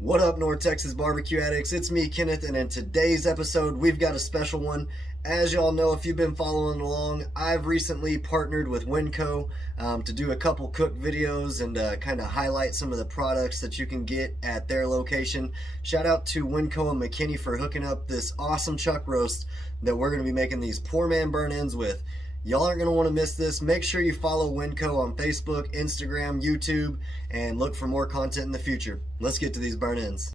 What up, North Texas barbecue addicts? It's me, Kenneth, and in today's episode, we've got a special one. As y'all know, if you've been following along, I've recently partnered with Winco to do a couple cook videos and kind of highlight some of the products that you can get at their location. Shout out to Winco and McKinney for hooking up this awesome chuck roast that we're going to be making these poor man burn ends with. Y'all aren't going to want to miss this. Make sure you follow Winco on Facebook, Instagram, YouTube, and look for more content in the future. Let's get to these burn ends.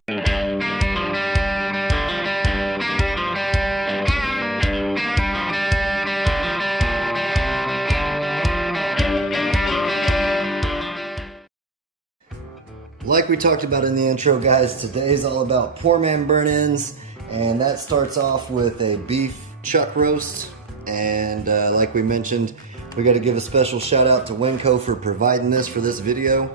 Like we talked about in the intro, guys, today's all about poor man burn ends, and that starts off with a beef chuck roast. And like we mentioned, we got to give a special shout out to Winco for providing this for this video.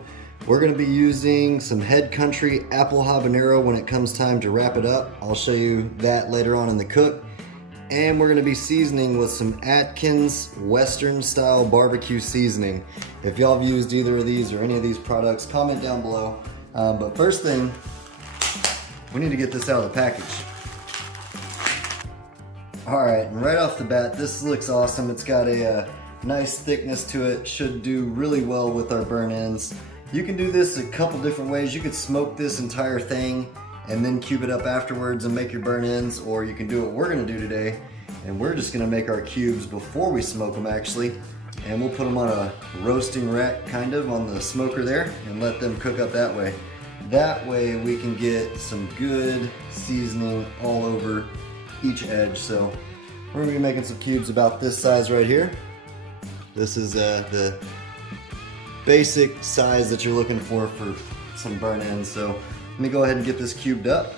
We're going to be using some Head Country apple habanero when it comes time to wrap it up. I'll show you that later on in the cook. And we're going to be seasoning with some Adkins Western style barbecue seasoning. If y'all have used either of these or any of these products, comment down below. But first thing, we need to get this out of the package. Alright, and right off the bat, this looks awesome. It's got a nice thickness to it. Should do really well with our burn ends. You can do this a couple different ways. You could smoke this entire thing and then cube it up afterwards and make your burn ends, or you can do what we're going to do today, and we're just going to make our cubes before we smoke them actually, and we'll put them on a roasting rack kind of on the smoker there and let them cook up that way. That way we can get some good seasoning all over each edge. So we're going to be making some cubes about this size right here. This is the basic size that you're looking for some burn ends. So let me go ahead and get this cubed up.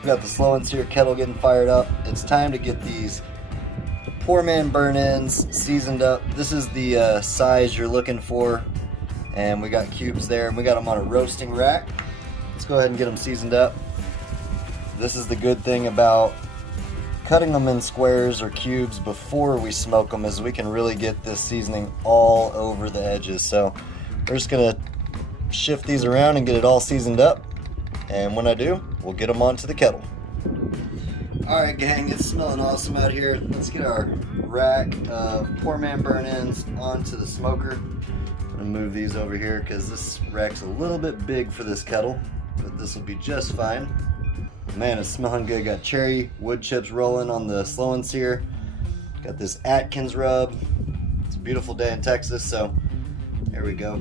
We got the slow and sear kettle getting fired up. It's time to get these poor man burn ends seasoned up. This is the size you're looking for, and we got cubes there, and we got them on a roasting rack. Let's go ahead and get them seasoned up. This is the good thing about cutting them in squares or cubes before we smoke them, is we can really get this seasoning all over the edges. So we're just gonna shift these around and get it all seasoned up, and when I do, we'll get them onto the kettle. Alright gang, it's smelling awesome out here. Let's get our rack of poor man burn ends onto the smoker. I'm going to move these over here because this rack's a little bit big for this kettle, but this will be just fine. Man, it's smelling good. Got cherry wood chips rolling on the slow and sear. Got this Atkins rub. It's a beautiful day in Texas, so there we go.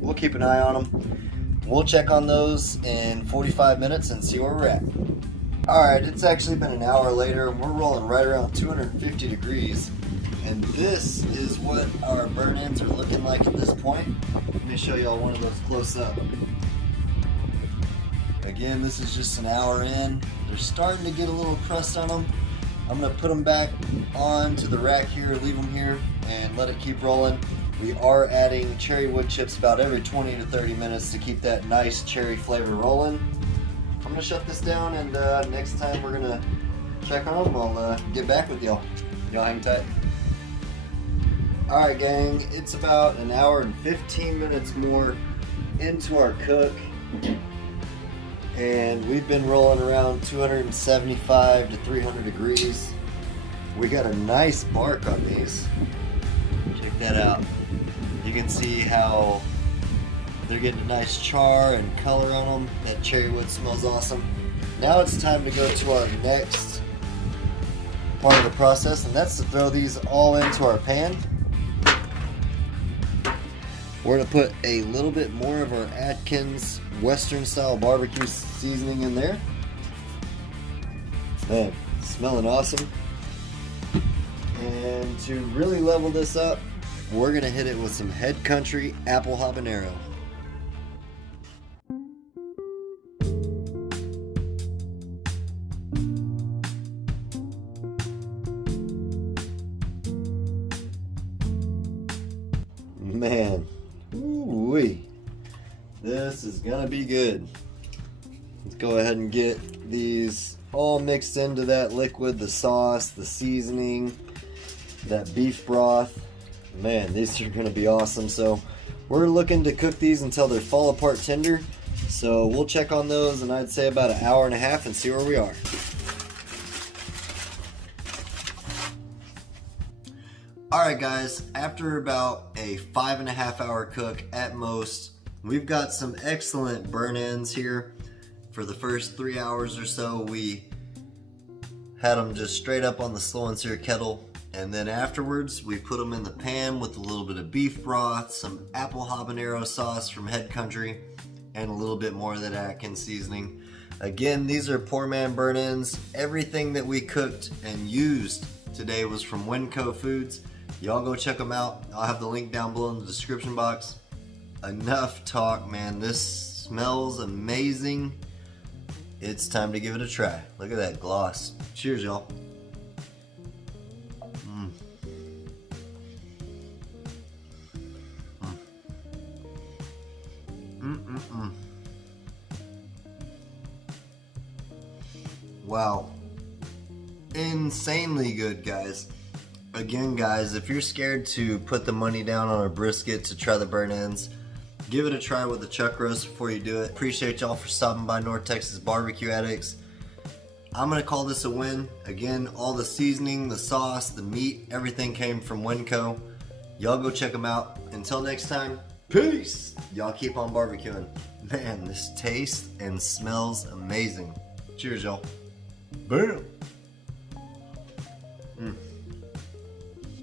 We'll keep an eye on them. We'll check on those in 45 minutes and see where we're at. Alright, it's actually been an hour later, and we're rolling right around 250 degrees. And this is what our burn ends are looking like at this point. Let me show y'all one of those close up. Again, this is just an hour in. They're starting to get a little crust on them. I'm going to put them back onto the rack here, leave them here, and let it keep rolling. We are adding cherry wood chips about every 20 to 30 minutes to keep that nice cherry flavor rolling. I'm going to shut this down, and next time we're going to check on them, I'll get back with y'all. Y'all hang tight. Alright gang, it's about an hour and 15 minutes more into our cook, and we've been rolling around 275 to 300 degrees. We got a nice bark on these. Check that out. You can see how they're getting a nice char and color on them. That cherry wood smells awesome. Now it's time to go to our next part of the process, and that's to throw these all into our pan. We're going to put a little bit more of our Adkins Western style barbecue seasoning in there. Man, it's smelling awesome. And to really level this up, we're going to hit it with some Head Country apple habanero. Man, ooh-wee. This is gonna be good. Let's go ahead and get these all mixed into that liquid, the sauce, the seasoning, that beef broth. Man, these are gonna be awesome. So we're looking to cook these until they fall apart tender. So we'll check on those in, I'd say, about an hour and a half and see where we are. Alright guys, after about a 5.5 hour cook at most, we've got some excellent burn ends here. For the first 3 hours or so, we had them just straight up on the slow and sear kettle, and then afterwards we put them in the pan with a little bit of beef broth, some apple habanero sauce from Head Country, and a little bit more of that Atkins seasoning. Again, these are poor man burn ends. Everything that we cooked and used today was from Winco Foods. Y'all go check them out. I'll have the link down below in the description box. Enough talk, man. This smells amazing. It's time to give it a try. Look at that gloss. Cheers, y'all. Wow. Insanely good, guys. Again, guys, if you're scared to put the money down on a brisket to try the burn ends, give it a try with a chuck roast before you do it. Appreciate y'all for stopping by North Texas Barbecue Addicts. I'm gonna call this a win. Again, all the seasoning, the sauce, the meat, everything came from Winco. Y'all go check them out. Until next time, peace. Y'all keep on barbecuing. Man, this tastes and smells amazing. Cheers, y'all. Bam.